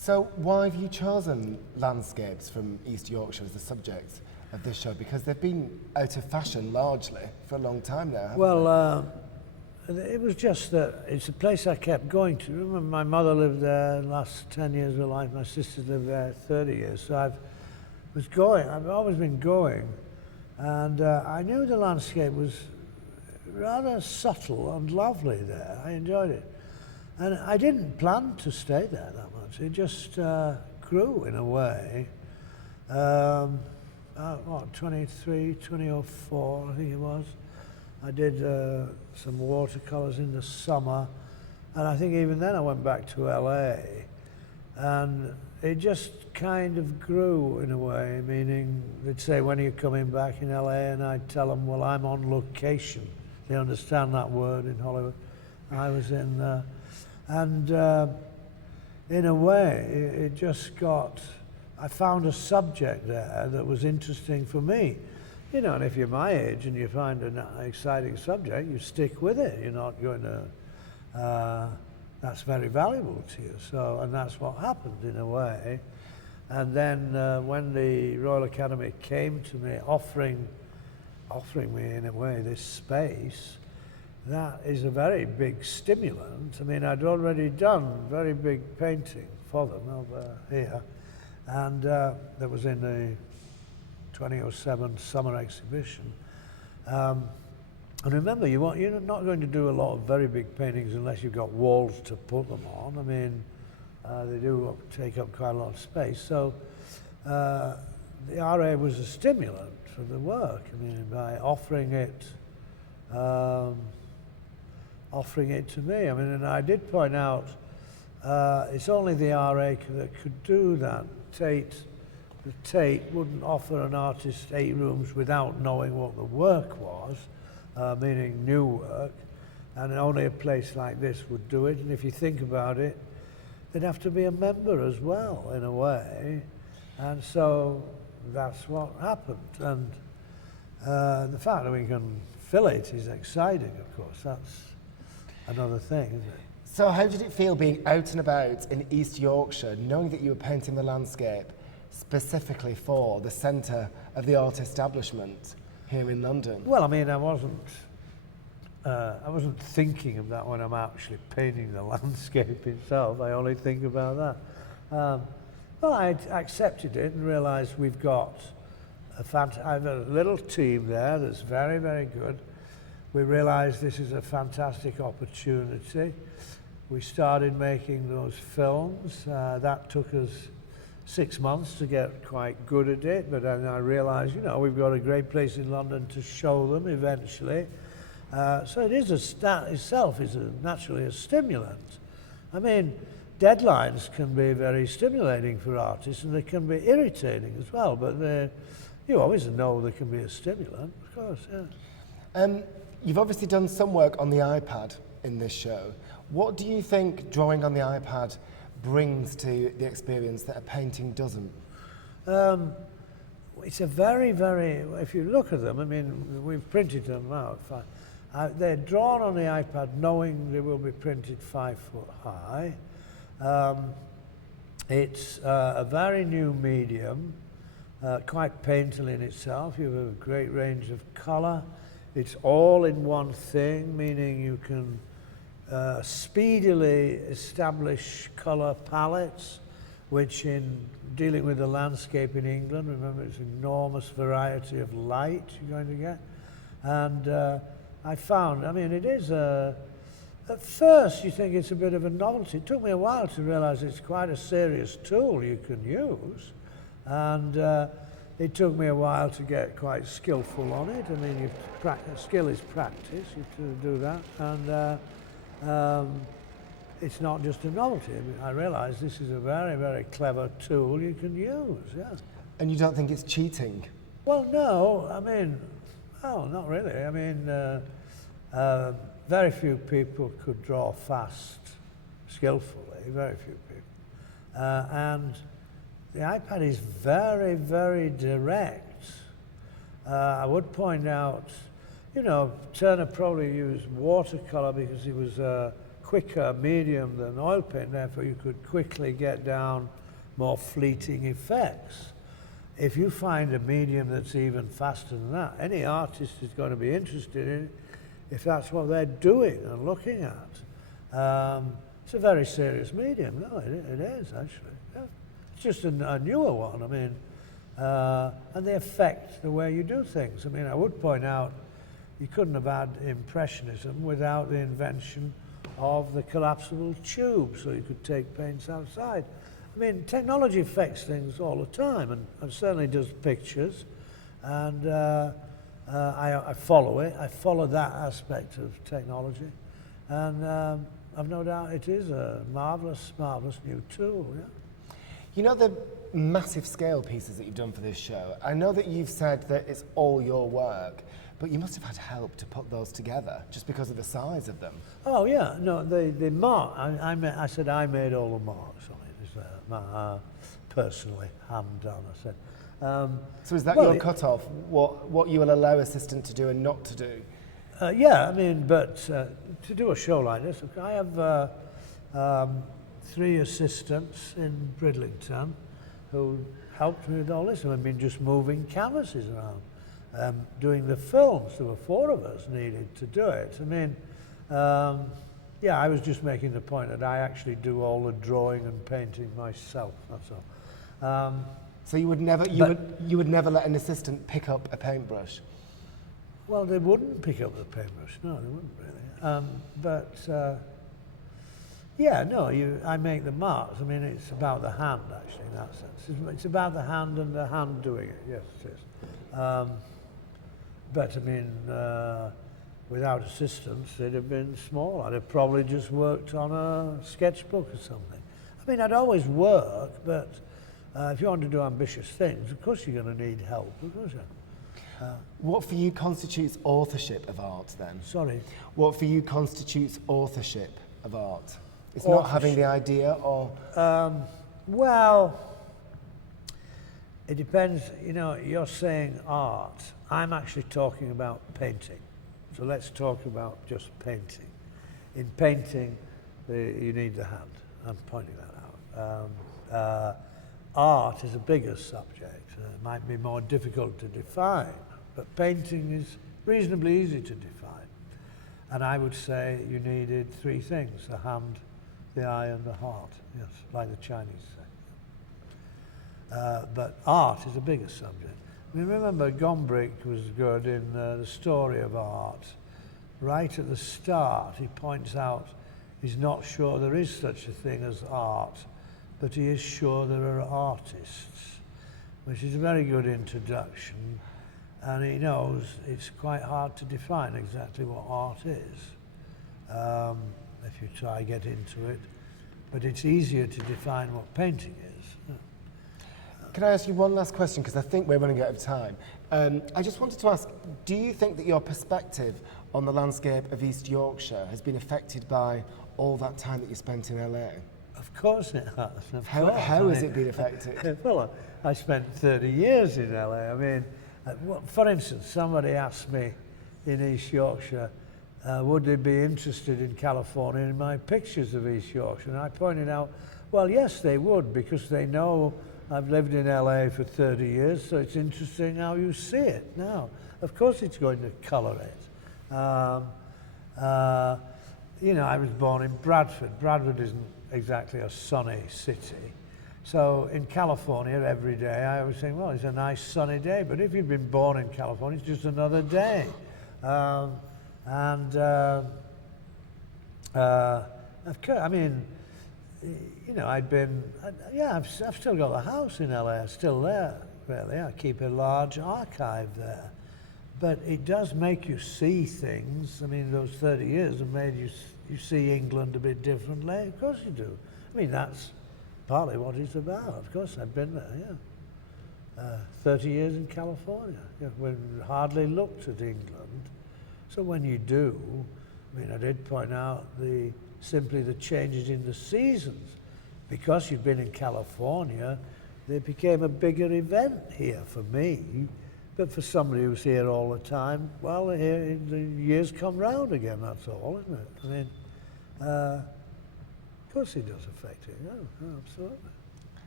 So why have you chosen landscapes from East Yorkshire as the subject of this show? Because they've been out of fashion largely for a long time now, haven't they? It was just that it's a place I kept going to. Remember, my mother lived there the last 10 years of her life. My sister lived there 30 years. So I've always been going. And I knew the landscape was rather subtle and lovely there. I enjoyed it. And I didn't plan to stay there that much. It just grew in a way. 2004, I think it was. I did some watercolours in the summer, and I think even then I went back to LA, and it just kind of grew in a way, meaning they'd say, when are you coming back in LA? And I'd tell them, well, I'm on location. They understand that word in Hollywood. I was in, and in a way, it just got, I found a subject there that was interesting for me. You know, and if you're my age and you find an exciting subject, you stick with it. You're not going to, that's very valuable to you. So, and that's what happened in a way. And then when the Royal Academy came to me, offering me in a way this space, that is a very big stimulant. I mean, I'd already done very big painting for them over here. And that was in the 2007 summer exhibition. And remember, you're not going to do a lot of very big paintings unless you've got walls to put them on. I mean, they do take up quite a lot of space. So the RA was a stimulant for the work. I mean, by offering it to me. I mean, and I did point out it's only the RA that could do that. The Tate wouldn't offer an artist 8 rooms without knowing what the work was, meaning new work, and only a place like this would do it. And if you think about it, they'd have to be a member as well, in a way. And so that's what happened. And the fact that we can fill it is exciting, of course. That's another thing, isn't it? So how did it feel being out and about in East Yorkshire, knowing that you were painting the landscape specifically for the centre of the art establishment here in London? Well, I mean, I wasn't thinking of that when I'm actually painting the landscape itself. I only think about that. Well, I accepted it and realised we've got I have a little team there that's very, very good. We realised this is a fantastic opportunity. We started making those films. That took us 6 months to get quite good at it, but then I realised, you know, we've got a great place in London to show them eventually. So it is itself is naturally a stimulant. I mean, deadlines can be very stimulating for artists, and they can be irritating as well, but you always know they can be a stimulant, of course, yeah. You've obviously done some work on the iPad in this show. What do you think drawing on the iPad brings to the experience that a painting doesn't? It's a very, very, if you look at them, I mean, we've printed them out. They're drawn on the iPad knowing they will be printed 5 foot high. It's a very new medium, quite painterly in itself. You have a great range of colour. It's all in one thing, meaning you can speedily establish colour palettes, which in dealing with the landscape in England, remember it's an enormous variety of light you're going to get. And I found, I mean, it is at first you think it's a bit of a novelty. It took me a while to realise it's quite a serious tool you can use. And it took me a while to get quite skillful on it. I mean, skill is practice, you have to do that. And it's not just a novelty. I mean, I realise this is a very, very clever tool you can use, yeah. And you don't think it's cheating? Well, no, I mean, oh, not really. I mean, very few people could draw fast, skillfully, very few people. And the iPad is very, very direct. I would point out, you know, Turner probably used watercolour because he was quicker medium than oil paint, therefore you could quickly get down more fleeting effects. If you find a medium that's even faster than that, any artist is going to be interested in it if that's what they're doing and looking at. It's a very serious medium. No, it is actually. Yeah. It's just a newer one. I mean, and they affect the way you do things. I mean, I would point out you couldn't have had Impressionism without the invention of the collapsible tube, so you could take paints outside. I mean, technology affects things all the time, and certainly does pictures, and I follow it. I follow that aspect of technology, and I've no doubt it is a marvellous, marvellous new tool, yeah. You know the massive scale pieces that you've done for this show? I know that you've said that it's all your work, but you must have had help to put those together, just because of the size of them. Oh, yeah, no, the mark, I said I made all the marks on it. Personally, hand done, I said. So is that your cut-off, what you will allow assistant to do and not to do? Yeah, I mean, but to do a show like this, I have 3 assistants in Bridlington who helped me with all this. I've been just moving canvases around, doing the films. There were 4 of us needed to do it. I mean, yeah, I was just making the point that I actually do all the drawing and painting myself. That's all. So you would never let an assistant pick up a paintbrush? Well, they wouldn't pick up the paintbrush. No, they wouldn't really. Yeah, no, I make the marks. I mean, it's about the hand, actually, in that sense. It's about the hand and the hand doing it. Yes, it is. But I mean, without assistance, it'd have been small. I'd have probably just worked on a sketchbook or something. I mean, I'd always work, but if you want to do ambitious things, of course you're going to need help, of course. What for you constitutes authorship of art, then? Sorry? What for you constitutes authorship of art? It's not having the idea, or? Well, it depends. You know, you're saying art. I'm actually talking about painting. So let's talk about just painting. In painting, you need the hand. I'm pointing that out. Art is a bigger subject. It might be more difficult to define, but painting is reasonably easy to define. And I would say you needed 3 things: the hand, the eye, and the heart. Yes, like the Chinese say. But art is a bigger subject. I mean, remember, Gombrich was good in the story of art. Right at the start, he points out he's not sure there is such a thing as art, but he is sure there are artists, which is a very good introduction. And he knows it's quite hard to define exactly what art is, if you try to get into it. But it's easier to define what painting is. Can I ask you one last question, because I think we're running out of time. I just wanted to ask, do you think that your perspective on the landscape of East Yorkshire has been affected by all that time that you spent in LA? Of course it has. How has it been affected? Well, I spent 30 years in LA. I mean, for instance, somebody asked me in East Yorkshire, would they be interested in California in my pictures of East Yorkshire? And I pointed out, well, yes, they would, because they know I've lived in LA for 30 years, so it's interesting how you see it now. Of course it's going to colour it. You know, I was born in Bradford. Bradford isn't exactly a sunny city. So in California, every day, I was saying, well, it's a nice sunny day, but if you've been born in California, it's just another day. Of course, I mean, you know, I've still got the house in LA, it's still there, really. I keep a large archive there. But it does make you see things. I mean, those 30 years have made you see England a bit differently. Of course you do. I mean, that's partly what it's about. Of course, I've been there, yeah. 30 years in California. Yeah, we hardly looked at England. So when you do, I mean, I did point out simply the changes in the seasons. Because you've been in California, they became a bigger event here for me. But for somebody who's here all the time, well, here the years come round again, that's all, isn't it? I mean, Of course it does affect it. Oh, absolutely.